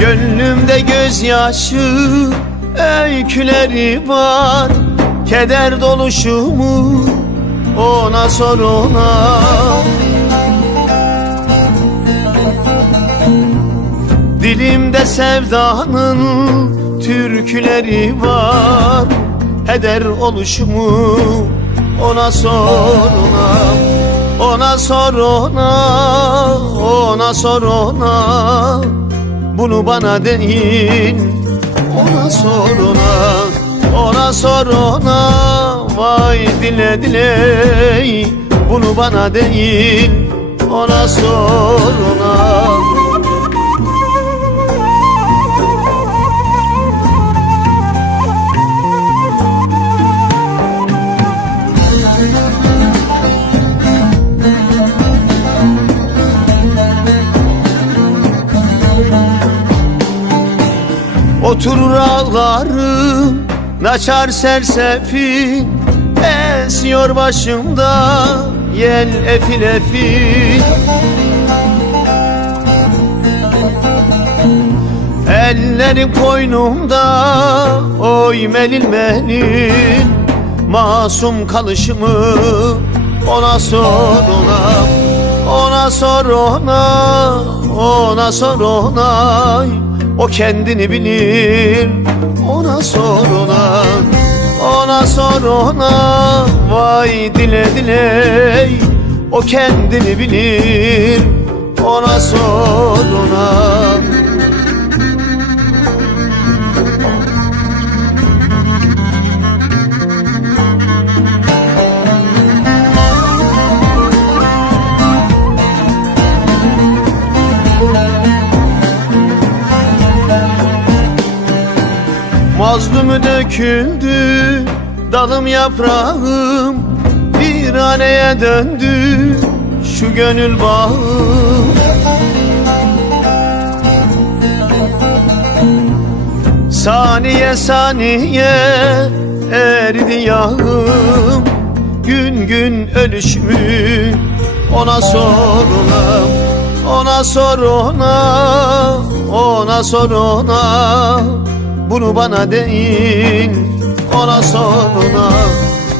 Gönlümde gözyaşı öyküleri var, keder doluşumu ona sor ona. Dilimde sevdanın türküleri var, heder oluşumu ona sor ona. Ona sor ona, ona sor ona. Bunu bana değil, ona sor ona. Ona sor ona, vay dile dile. Bunu bana değil, ona sor ona. Oturur ağlarım, naçar sersefil, esiyor başımda yel efil efil. Ellerim koynumda, oy melil melil. Masum kalışımı ona sor ona. Ona sor ona, ona sor ona. O kendini bilir, ona sor ona. Ona sor ona, vay dile dile. O kendini bilir, ona sor ona. Mazlumu döküldü, dalım yaprağım, viraneye döndü şu gönül bağım. Saniye saniye eridi yağım, gün gün ölüşümü ona sor ona. Ona sor ona, ona sor ona. Bunu bana değil, ona sor ona.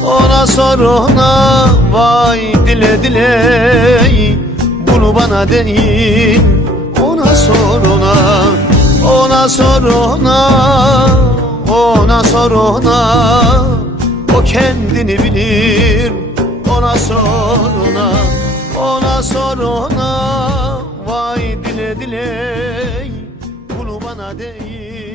Ona sor ona, vay dile dile. Bunu bana değil, ona sor ona. Ona sor ona, ona sor ona. O kendini bilir, ona sor ona. Ona sor ona, vay dile dile. Bunu bana değil.